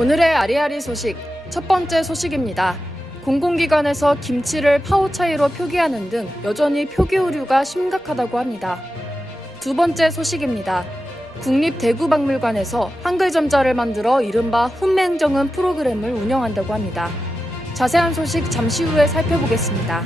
오늘의 아리아리 소식, 첫 번째 소식입니다. 공공기관에서 김치를 파워 차이로 표기하는 등 여전히 표기 오류가 심각하다고 합니다. 두 번째 소식입니다. 국립대구박물관에서 한글 점자를 만들어 이른바 훈맹정음 프로그램을 운영한다고 합니다. 자세한 소식 잠시 후에 살펴보겠습니다.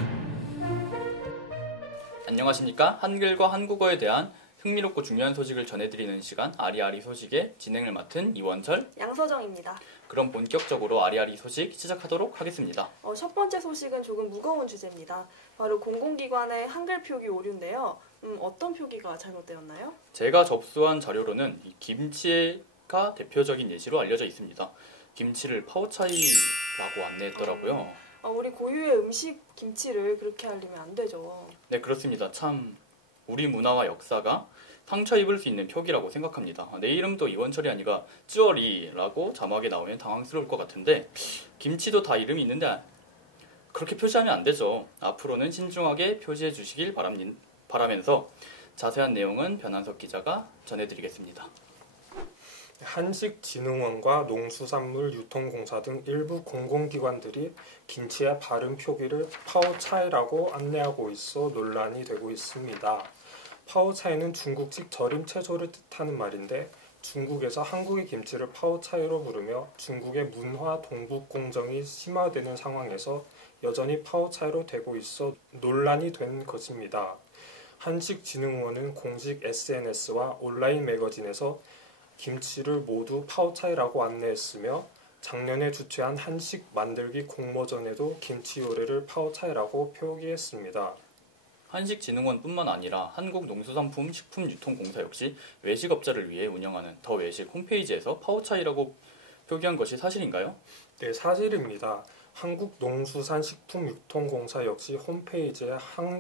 안녕하십니까? 한글과 한국어에 대한 흥미롭고 중요한 소식을 전해드리는 시간 아리아리 소식의 진행을 맡은 이원철, 양서정입니다. 그럼 본격적으로 아리아리 소식 시작하도록 하겠습니다. 첫 번째 소식은 조금 무거운 주제입니다. 바로 공공기관의 한글 표기 오류인데요. 어떤 표기가 잘못되었나요? 제가 접수한 자료로는 이 김치가 대표적인 예시로 알려져 있습니다. 김치를 파워차이라고 안내했더라고요. 우리 고유의 음식 김치를 그렇게 알리면 안 되죠. 네, 그렇습니다. 참 우리 문화와 역사가 상처 입을 수 있는 표기라고 생각합니다. 내 이름도 이원철이 아니라 쯔어리라고 자막에 나오면 당황스러울 것 같은데 김치도 다 이름이 있는데 그렇게 표시하면 안 되죠. 앞으로는 신중하게 표시해 주시길 바라면서 자세한 내용은 변한석 기자가 전해드리겠습니다. 한식진흥원과 농수산물유통공사 등 일부 공공기관들이 김치의 발음 표기를 파오차이라고 안내하고 있어 논란이 되고 있습니다. 파오차이는 중국식 절임 채소를 뜻하는 말인데 중국에서 한국의 김치를 파오차이로 부르며 중국의 문화 동북 공정이 심화되는 상황에서 여전히 파오차이로 되고 있어 논란이 된 것입니다. 한식진흥원은 공식 SNS와 온라인 매거진에서 김치를 모두 파오차이라고 안내했으며 작년에 주최한 한식 만들기 공모전에도 김치 요리를 파오차이라고 표기했습니다. 한식진흥원뿐만 아니라 한국농수산품 식품유통공사 역시 외식업자를 위해 운영하는 더 외식 홈페이지에서 파오차이라고 표기한 것이 사실인가요? 네, 사실입니다. 한국농수산식품유통공사 역시 홈페이지에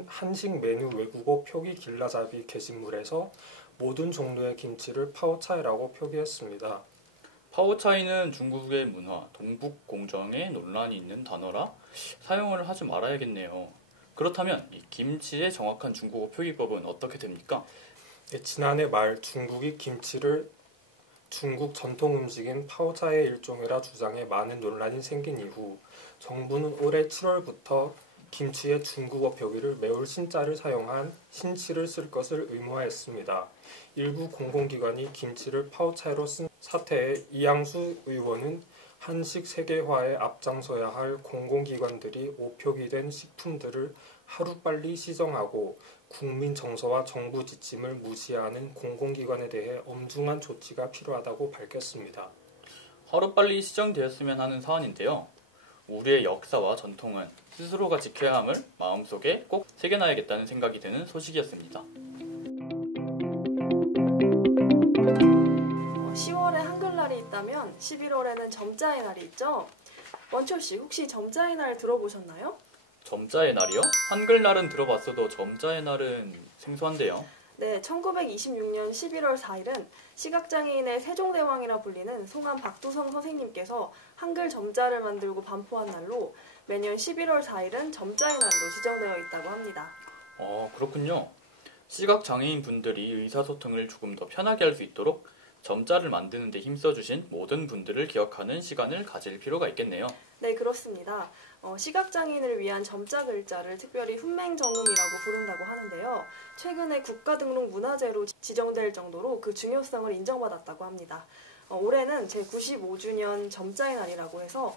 한식 메뉴 외국어 표기 길라잡이 게시물에서 모든 종류의 김치를 파오차이라고 표기했습니다. 파오차이는 중국의 문화, 동북 공정에 논란이 있는 단어라 사용을 하지 말아야겠네요. 그렇다면 이 김치의 정확한 중국어 표기법은 어떻게 됩니까? 네, 지난해 말 중국이 김치를 중국 전통 음식인 파오차이의 일종이라 주장해 많은 논란이 생긴 이후 정부는 올해 7월부터 김치의 중국어 표기를 매울 신자를 사용한 신치를 쓸 것을 의무화했습니다. 일부 공공기관이 김치를 파오차이로 쓴 사태에 이양수 의원은 한식 세계화에 앞장서야 할 공공기관들이 오표기된 식품들을 하루빨리 시정하고 국민 정서와 정부 지침을 무시하는 공공기관에 대해 엄중한 조치가 필요하다고 밝혔습니다. 하루빨리 시정되었으면 하는 사안인데요. 우리의 역사와 전통은 스스로가 지켜야 함을 마음속에 꼭 새겨놔야겠다는 생각이 드는 소식이었습니다. 10월에 한글날이 있다면 11월에는 점자의 날이 있죠. 원철씨, 혹시 점자의 날 들어보셨나요? 점자의 날이요? 한글날은 들어봤어도 점자의 날은 생소한데요. 네, 1926년 11월 4일은 시각장애인의 세종대왕이라 불리는 송암 박두성 선생님께서 한글 점자를 만들고 반포한 날로 매년 11월 4일은 점자의 날로 지정되어 있다고 합니다. 그렇군요. 시각장애인 분들이 의사소통을 조금 더 편하게 할 수 있도록 점자를 만드는 데 힘써주신 모든 분들을 기억하는 시간을 가질 필요가 있겠네요. 네, 그렇습니다. 시각장애인을 위한 점자 글자를 특별히 훈맹정음이라고 부른다고 하는데요. 최근에 국가등록 문화재로 지정될 정도로 그 중요성을 인정받았다고 합니다. 올해는 제95주년 점자의 날이라고 해서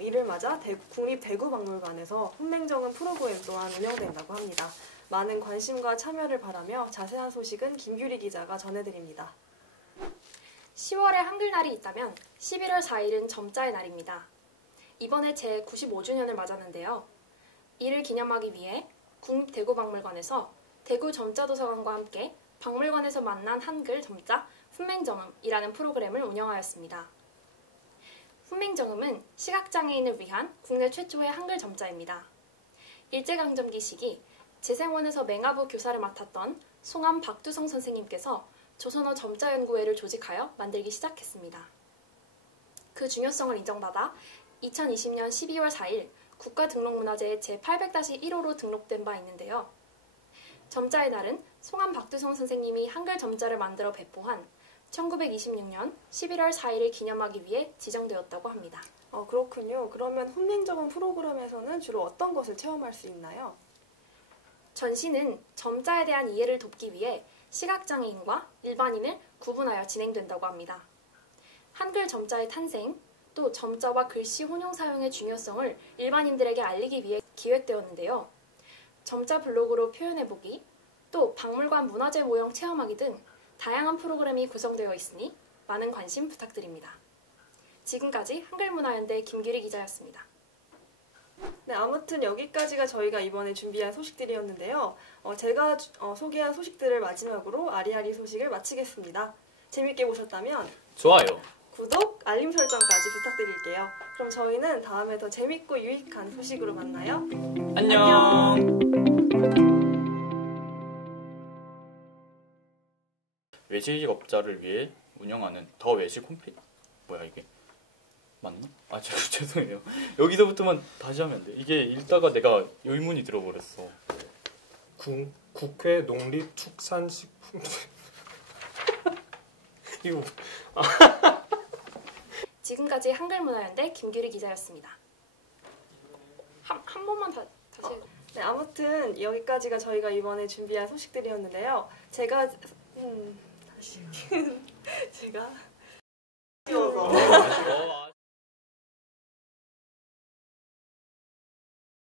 이를 맞아 국립대구박물관에서 훈맹정음 프로그램 또한 운영된다고 합니다. 많은 관심과 참여를 바라며 자세한 소식은 김규리 기자가 전해드립니다. 10월에 한글날이 있다면 11월 4일은 점자의 날입니다. 이번에 제95주년을 맞았는데요. 이를 기념하기 위해 국립대구박물관에서 대구 점자도서관과 함께 박물관에서 만난 한글 점자 훈맹정음이라는 프로그램을 운영하였습니다. 훈맹정음은 시각장애인을 위한 국내 최초의 한글 점자입니다. 일제강점기 시기 재생원에서 맹아부 교사를 맡았던 송암 박두성 선생님께서 조선어 점자연구회를 조직하여 만들기 시작했습니다. 그 중요성을 인정받아 2020년 12월 4일 국가등록문화재의 제800-1호로 등록된 바 있는데요. 점자의 날은 송암 박두성 선생님이 한글 점자를 만들어 배포한 1926년 11월 4일을 기념하기 위해 지정되었다고 합니다. 그렇군요. 그러면 훈민정음 프로그램에서는 주로 어떤 것을 체험할 수 있나요? 전시는 점자에 대한 이해를 돕기 위해 시각장애인과 일반인을 구분하여 진행된다고 합니다. 한글 점자의 탄생, 또 점자와 글씨 혼용 사용의 중요성을 일반인들에게 알리기 위해 기획되었는데요. 점자 블록으로 표현해보기, 또 박물관 문화재 모형 체험하기 등 다양한 프로그램이 구성되어 있으니 많은 관심 부탁드립니다. 지금까지 한글문화연대 김규리 기자였습니다. 네, 아무튼 여기까지가 저희가 이번에 준비한 소식들이었는데요. 제가 소개한 소식들을 마지막으로 아리아리 소식을 마치겠습니다. 재밌게 보셨다면 좋아요. 구독, 알림 설정까지 부탁드릴게요. 그럼 저희는 다음에 더 재밌고 유익한 소식으로 만나요. 안녕. 외식업자를 위해 운영하는 더 외식 홈페이지 뭐야 이게 맞나? 아 죄송해요. 여기서부터만 다시 하면 안 돼. 이게 읽다가 내가 의문이 들어버렸어. 국회 농립축산식품 이거 지금까지 한글문화연대 김규리 기자였습니다. 한 번만 다시. 네, 아무튼 여기까지가 저희가 이번에 준비한 소식들이었는데요. 제가 다시 제가 어,